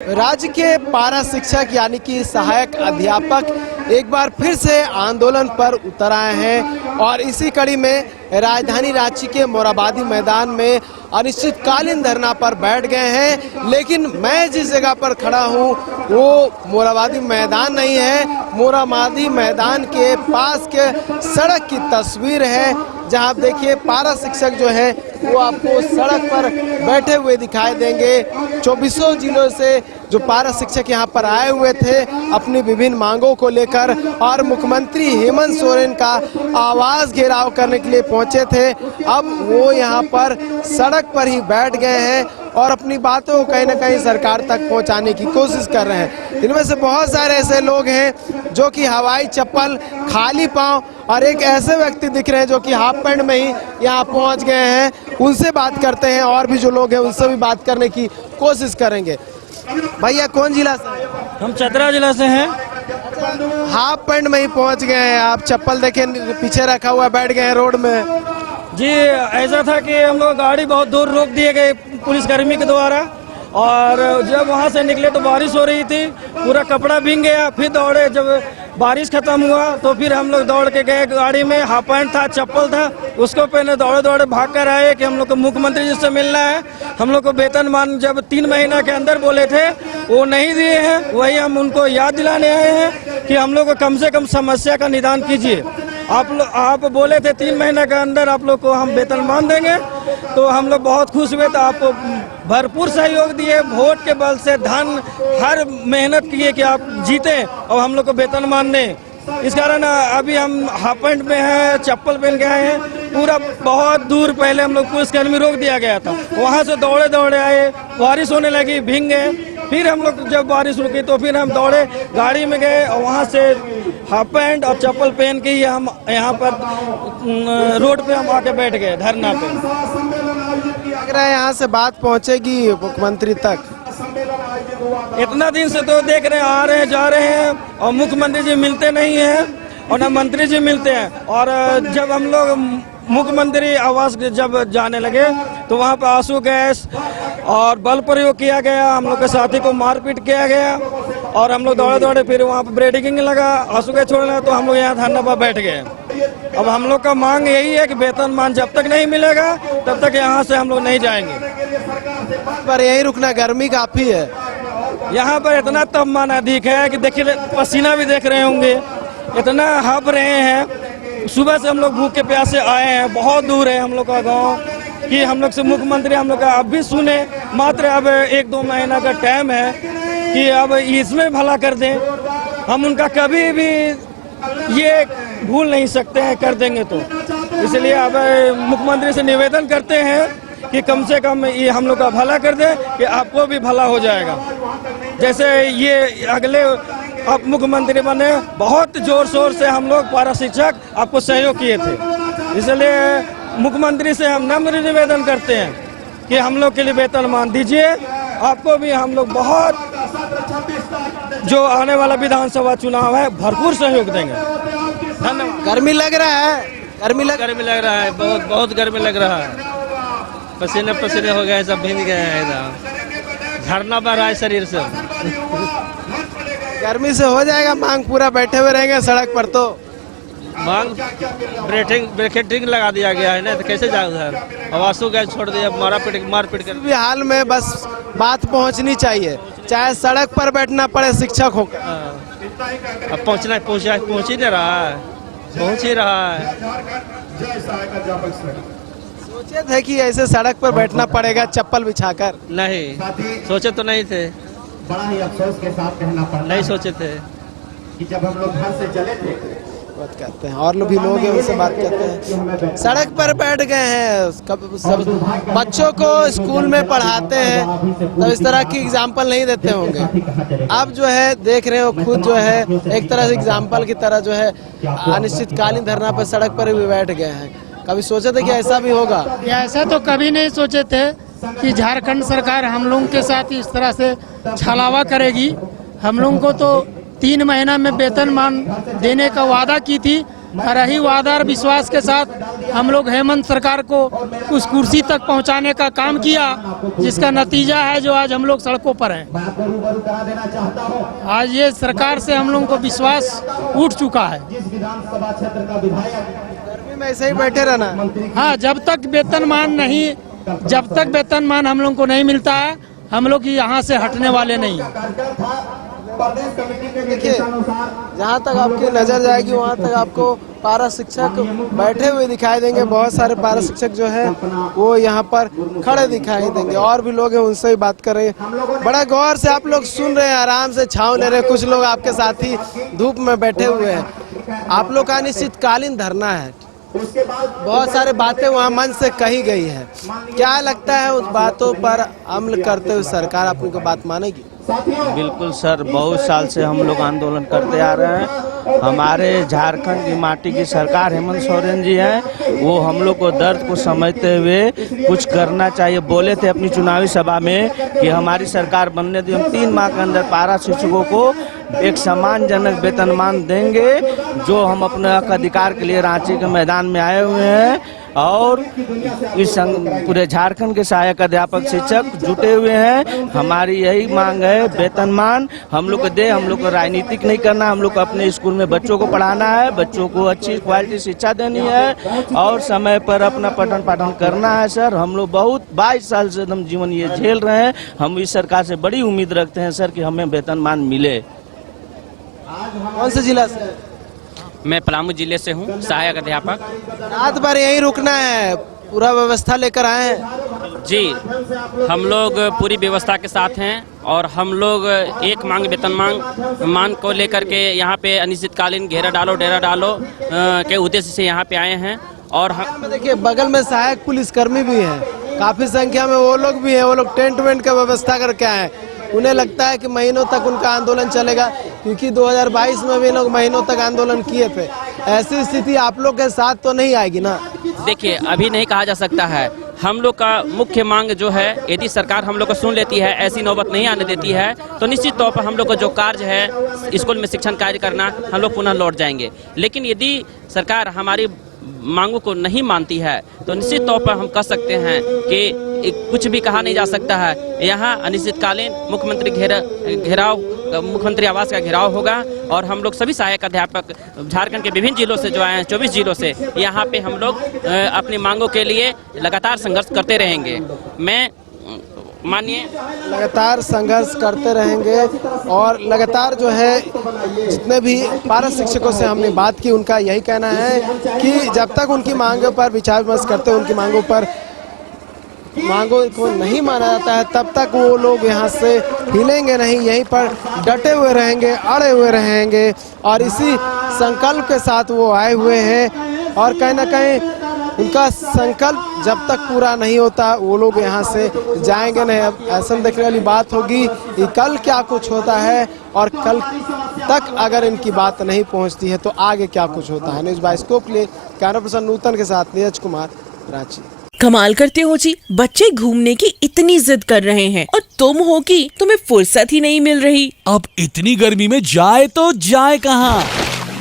राज्य के पारा शिक्षक यानी कि सहायक अध्यापक एक बार फिर से आंदोलन पर उतर आए हैं और इसी कड़ी में राजधानी रांची के मोराबादी मैदान में अनिश्चितकालीन धरना पर बैठ गए हैं। लेकिन मैं जिस जगह पर खड़ा हूं वो मोराबादी मैदान नहीं है, मोराबादी मैदान के पास के सड़क की तस्वीर है, जहां आप देखिए पारा शिक्षक जो है वो आपको सड़क पर बैठे हुए दिखाई देंगे। 24 जिलों से जो पारा शिक्षक यहां पर आए हुए थे अपनी विभिन्न मांगों को लेकर और मुख्यमंत्री हेमंत सोरेन का आवाज घेराव करने के लिए पहुंचे थे, अब वो यहां पर सड़क पर ही बैठ गए हैं और अपनी बातों को कहीं ना कहीं सरकार तक पहुंचाने की कोशिश कर रहे हैं। इनमें से बहुत सारे ऐसे लोग हैं जो कि हवाई चप्पल, खाली पांव और एक ऐसे व्यक्ति दिख रहे हैं जो कि हाफ पैंट में ही यहाँ पहुंच गए हैं। उनसे बात करते हैं और भी जो लोग हैं उनसे भी बात करने की कोशिश करेंगे। भैया कौन जिला से? हम चतरा जिला से हैं। हाफ पैंट में ही पहुंच गए हैं आप, चप्पल देखे पीछे रखा हुआ बैठ गए हैं रोड में। जी ऐसा था कि हम लोग गाड़ी बहुत दूर रोक दिए गए पुलिसकर्मी के द्वारा और जब वहां से निकले तो बारिश हो रही थी, पूरा कपड़ा भीग गया। फिर दौड़े, जब बारिश खत्म हुआ तो फिर हम लोग दौड़ के गए गाड़ी में। हाफ पैंट था, चप्पल था, उसको पहने दौड़े दौड़े भाग कर आए कि हम लोग को मुख्यमंत्री जी से मिलना है। हम लोग को वेतनमान जब 3 महीना के अंदर बोले थे वो नहीं दिए हैं, वही हम उनको याद दिलाने आए हैं कि हम लोग को कम से कम समस्या का निदान कीजिए। आप बोले थे 3 महीने के अंदर आप लोग को हम वेतनमान देंगे, तो हम लोग बहुत खुश हुए। तो आपको भरपूर सहयोग दिए, वोट के बल से धन हर मेहनत किए कि आप जीते और हम लोग को वेतनमान दें। इस कारण अभी हम हाफ पैंट में हैं, चप्पल पहन के आए हैं। पूरा बहुत दूर पहले हम लोग पुलिसकर्मी रोक दिया गया था, वहाँ से दौड़े दौड़े आए, बारिश होने लगी, भीग गए। फिर हम लोग जब बारिश रुकी तो फिर हम दौड़े गाड़ी में गए और वहाँ से हाफ पैंट और चप्पल पहन के ही हम यहाँ पर रोड पे हम आके बैठ गए धरना पे। लग रहा है यहाँ से बात पहुँचेगी मुख्यमंत्री तक? इतना दिन से तो देख रहे हैं, आ रहे हैं जा रहे हैं और मुख्यमंत्री जी मिलते नहीं हैं और न मंत्री जी मिलते हैं। और जब हम लोग मुख्यमंत्री आवास जब जाने लगे तो वहाँ पर आंसू गैस और बल प्रयोग किया गया, हम लोग के साथी को मारपीट किया गया और हम लोग दौड़े दौड़े फिर वहाँ पर ब्रेडिंग लगा, आंसू गैस छोड़ने लगा, तो हम लोग यहाँ धरना पर बैठ गए। अब हम लोग का मांग यही है कि वेतनमान जब तक नहीं मिलेगा तब तक यहाँ से हम लोग नहीं जाएंगे। पर यही रुकना, गर्मी काफी है यहाँ पर, इतना तापमान अधिक है कि देखिए पसीना भी देख रहे होंगे, इतना हाँफ रहे हैं। सुबह से हम लोग भूख के प्यासे आए हैं, बहुत दूर है हम लोग का गांव, कि हम लोग से मुख्यमंत्री हम लोग का अब भी सुने। मात्र अब 1-2 महीना का टाइम है कि अब इसमें भला कर दें। हम उनका कभी भी ये भूल नहीं सकते हैं, कर देंगे तो। इसलिए अब मुख्यमंत्री से निवेदन करते हैं कि कम से कम ये हम लोग का भला कर दें कि आपको भी भला हो जाएगा। जैसे ये अगले आप मुख्यमंत्री बने, बहुत जोर शोर से हम लोग पारा शिक्षक आपको सहयोग किए थे, इसलिए मुख्यमंत्री से हम नम्र निवेदन करते हैं कि हम लोग के लिए वेतनमान दीजिए। आपको भी हम लोग बहुत, जो आने वाला विधानसभा चुनाव है, भरपूर सहयोग देंगे। धन्यवाद। गर्मी लग रहा है? गर्मी लग रहा है, बहुत गर्मी लग रहा है। पसीने पसीने हो गए, सब भीग गए हैं, एकदम झरना बह रहा है शरीर से। गर्मी से हो जाएगा मांग पूरा, बैठे हुए रहेंगे सड़क पर तो मांग ब्रेकेटिंग लगा दिया गया है ना, तो कैसे जाए उधर। आवासों गैस छोड़ दिया, मारपीट कर। भी हाल में बस बात पहुंचनी चाहिए, चाहे सड़क पर बैठना पड़े शिक्षक होकर। अब पहुँच ही नहीं रहा है, पहुँच ही रहा है। सोचे थे कि ऐसे सड़क पर बैठना पड़ेगा चप्पल बिछाकर? नहीं सोचे तो नहीं थे, बड़ा ही अफसोस के साथ कहना पड़ता नहीं सोचे थे कि जब हम लोग घर से चले थे। बात करते हैं और भी लोग हैं, उनसे बात करते हैं। सड़क पर बैठ गए हैं, सब बच्चों को स्कूल में पढ़ाते हैं तो इस तरह की एग्जाम्पल नहीं देते होंगे। अब जो है देख रहे हो खुद जो है एक तरह से एग्जाम्पल की तरह जो है अनिश्चितकालीन धरना पर सड़क पर भी बैठ गए हैं। कभी सोचे थे कि ऐसा भी होगा? ऐसा तो कभी नहीं सोचे थे कि झारखंड सरकार हम लोगों के साथ इस तरह से छलावा करेगी। हम लोगों को तो 3 महीना में वेतनमान देने का वादा की थी, रही वादा और विश्वास के साथ हम लोग हेमंत सरकार को उस कुर्सी तक पहुंचाने का काम किया, जिसका नतीजा है जो आज हम लोग सड़कों पर हैं। आज ये सरकार से हम लोगों को विश्वास उठ चुका है। गर्मी में ऐसे ही बैठे रहना है। हाँ, जब तक वेतनमान हम लोग को नहीं मिलता है, हम लोग यहाँ से हटने वाले नहीं हैं। देखिए, जहाँ तक आपकी नजर जाएगी वहाँ तक आपको पारा शिक्षक बैठे हुए दिखाई देंगे। बहुत सारे पारा शिक्षक जो है वो यहाँ पर खड़े दिखाई देंगे। और भी लोग हैं, उनसे भी बात कर रहे हैं। बड़ा गौर से आप लोग सुन रहे हैं, आराम से छांव ले रहे हैं। कुछ लोग आपके साथी धूप में बैठे हुए हैं। आप लोग का अनिश्चितकालीन धरना है, बहुत सारे बातें वहाँ मन से कही गई है। क्या लगता है उस बातों पर अमल करते हुए सरकार अपनी को बात मानेगी? बिल्कुल सर, बहुत साल से हम लोग आंदोलन करते आ रहे हैं। हमारे झारखंड की माटी की सरकार हेमंत सोरेन जी हैं, वो हम लोग को दर्द को समझते हुए कुछ करना चाहिए। बोले थे अपनी चुनावी सभा में कि हमारी सरकार बनने दी, हम 3 माह के अंदर पारा शिक्षकों को एक सम्मानजनक वेतनमान देंगे। जो हम अपने हक अधिकार के लिए रांची के मैदान में आए हुए हैं और इस पूरे झारखंड के सहायक अध्यापक शिक्षक जुटे हुए हैं। हमारी यही मांग है, वेतनमान हम लोग को दे। हम लोग को राजनीतिक नहीं करना, हम लोग को अपने स्कूल में बच्चों को पढ़ाना है, बच्चों को अच्छी क्वालिटी शिक्षा देनी है और समय पर अपना पठन पाठन करना है। सर, हम लोग बहुत 22 साल से हम जीवन ये झेल रहे हैं। हम इस सरकार से बड़ी उम्मीद रखते हैं सर कि हमें वेतनमान मिले। कौन से जिला से? मैं पलामू जिले से हूँ, सहायक अध्यापक। रात भर यहीं रुकना है, पूरा व्यवस्था लेकर आए हैं? जी, हम लोग पूरी व्यवस्था के साथ हैं और हम लोग एक मांग वेतनमान को लेकर के यहाँ पे अनिश्चितकालीन डेरा डालो के उद्देश्य से यहाँ पे आए हैं। और देखिए, बगल में सहायक पुलिसकर्मी भी हैं, काफी संख्या में वो लोग भी हैं। वो लोग टेंट वेंट का व्यवस्था करके आए हैं। उन्हें लगता है कि महीनों तक उनका आंदोलन चलेगा, क्योंकि 2022 में भी लोग महीनों तक आंदोलन किए थे। ऐसी स्थिति आप लोग के साथ तो नहीं आएगी ना? देखिए, अभी नहीं कहा जा सकता है। हम लोग का मुख्य मांग जो है, यदि सरकार हम लोग को सुन लेती है, ऐसी नौबत नहीं आने देती है, तो निश्चित तौर पर हम लोग को जो कार्य है स्कूल में शिक्षण कार्य करना, हम लोग पुनः लौट जाएंगे। लेकिन यदि सरकार हमारी मांगों को नहीं मानती है तो निश्चित तौर पर हम कह सकते हैं कि कुछ भी कहा नहीं जा सकता है। यहाँ अनिश्चितकालीन मुख्यमंत्री आवास का घेराव होगा और हम लोग सभी सहायक अध्यापक झारखंड के विभिन्न जिलों से जो आए हैं, 24 जिलों से, यहाँ पे हम लोग अपनी मांगों के लिए लगातार संघर्ष करते रहेंगे। मैं मानिए लगातार संघर्ष करते रहेंगे और लगातार जो है जितने भी पारा शिक्षकों से हमने बात की, उनका यही कहना है कि जब तक उनकी मांगों पर विचार विमर्श करते, उनकी मांगों को नहीं माना जाता है, तब तक वो लोग यहाँ से हिलेंगे नहीं, यहीं पर डटे हुए रहेंगे, अड़े हुए रहेंगे। और इसी संकल्प के साथ वो आए हुए हैं और कहीं ना कहीं उनका संकल्प जब तक पूरा नहीं होता वो लोग यहाँ से जाएंगे नहीं। अब ऐसा देखने वाली बात होगी कि कल क्या कुछ होता है और कल तक अगर इनकी बात नहीं पहुँचती है तो आगे क्या कुछ होता है। न्यूज़ बाइस्कोप के लिए कैमरा पर्सन नूतन के साथ नीरज कुमार, रांची। कमाल करते हो जी, बच्चे घूमने की इतनी जिद कर रहे हैं और तुम हो कि तुम्हें फुर्सत ही नहीं मिल रही। अब इतनी गर्मी में जाए तो जाए कहाँ?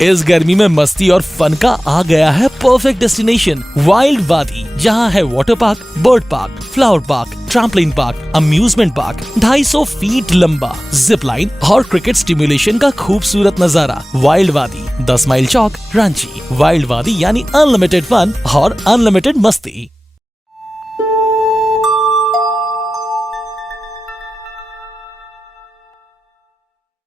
इस गर्मी में मस्ती और फन का आ गया है परफेक्ट डेस्टिनेशन, वाइल्ड वादी, जहाँ है water park, bird park, flower park, trampoline park, amusement park, 250 feet लंबा, जिप लाइन और क्रिकेट स्टिमुलेशन का खूबसूरत नजारा। वाइल्ड वादी, 10 माइल चौक, रांची। वाइल्ड वादी यानी अनलिमिटेड फन और अनलिमिटेड मस्ती।